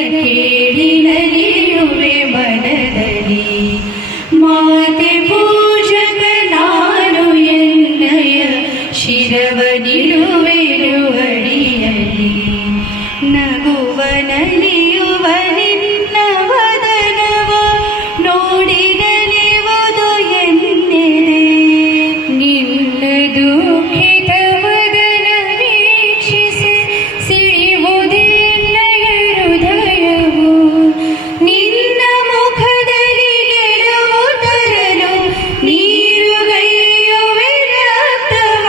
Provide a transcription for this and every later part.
ಕೇಳಿ ನಲಿಯುವೆ ಮನದಲ್ಲಿ. ಮಾತೆ ಪೂಜಕ ನಾನು ಎನ್ನಯ ಶಿರವನಿಡುವೆನು ಅಡಿಯಲಿ. ನಗುವ ನಲಿಯುವ ನಿನ್ನ ವದನವ ನೋಡಿ ನಲಿಯುವುದು ಎನ್ನೆದೆ. ನಿನ್ನ ದುಃಖಿತ ವದನ ವೀಕ್ಷಿಸಿ ಸಿಡಿಯುವುದೇ ನಯ ಹೃದಯವು. ನಿನ್ನ ಮುಖದಲ್ಲಿ ಗೆಲುವು ತರಲು ನೀರುಗೈಯುವೆ ರಕ್ತವ.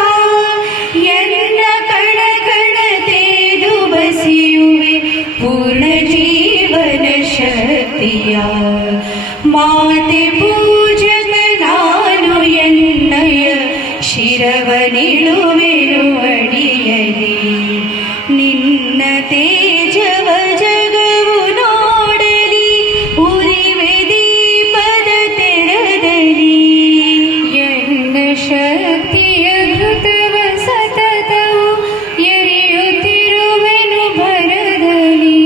ಎನ್ನ ಕಣ ಕಣ ತೇದು ಬಸಿಯುವೆ ಪೂರ್ಣ ಜೀವನ ಶಕ್ತಿಯ. ಮಾತೆ ಪೂಜಕ ನಾನು ಎನ್ನಯ ಶಿರವನಿಡುವೆನು ಅಡಿಯಲಿ. ನಿನ್ನ ತೇಜವ ಜಗವು ನೋಡಲಿ ಉರಿವೆ ದೀಪದ ತೆರದಲ್ಲಿ. ಎನ್ನ ಶಕ್ತಿಯ ಘೃತವ ಸತತವು ಎರೆಯುತ್ತಿರುವೆನು ಭರದಲ್ಲಿ.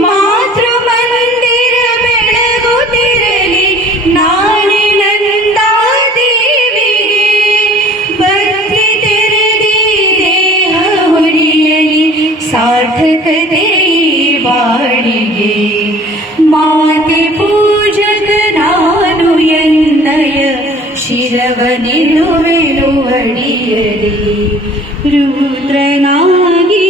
ಮಾತೃ ಮಂದಿರ ಬೆಳಗುತ್ತಿರಲಿ ನಾಳೆ ನಂದಾದೇವಿಗೆ. ಬತ್ತಿ ತೆರೆದಿ ದೇಹ ಉರಿಯಲಿ ಸಾರ್ಥಕತೆ ಈ ಬಾಳಿಗೆ. ಮಾತೆ ಪೂಜಕ ನಾನು ಎನ್ನಯ ಶಿರವನಿಡುವೆನು ಅಡಿಯಲಿ. ರುದ್ರನಾಗಿ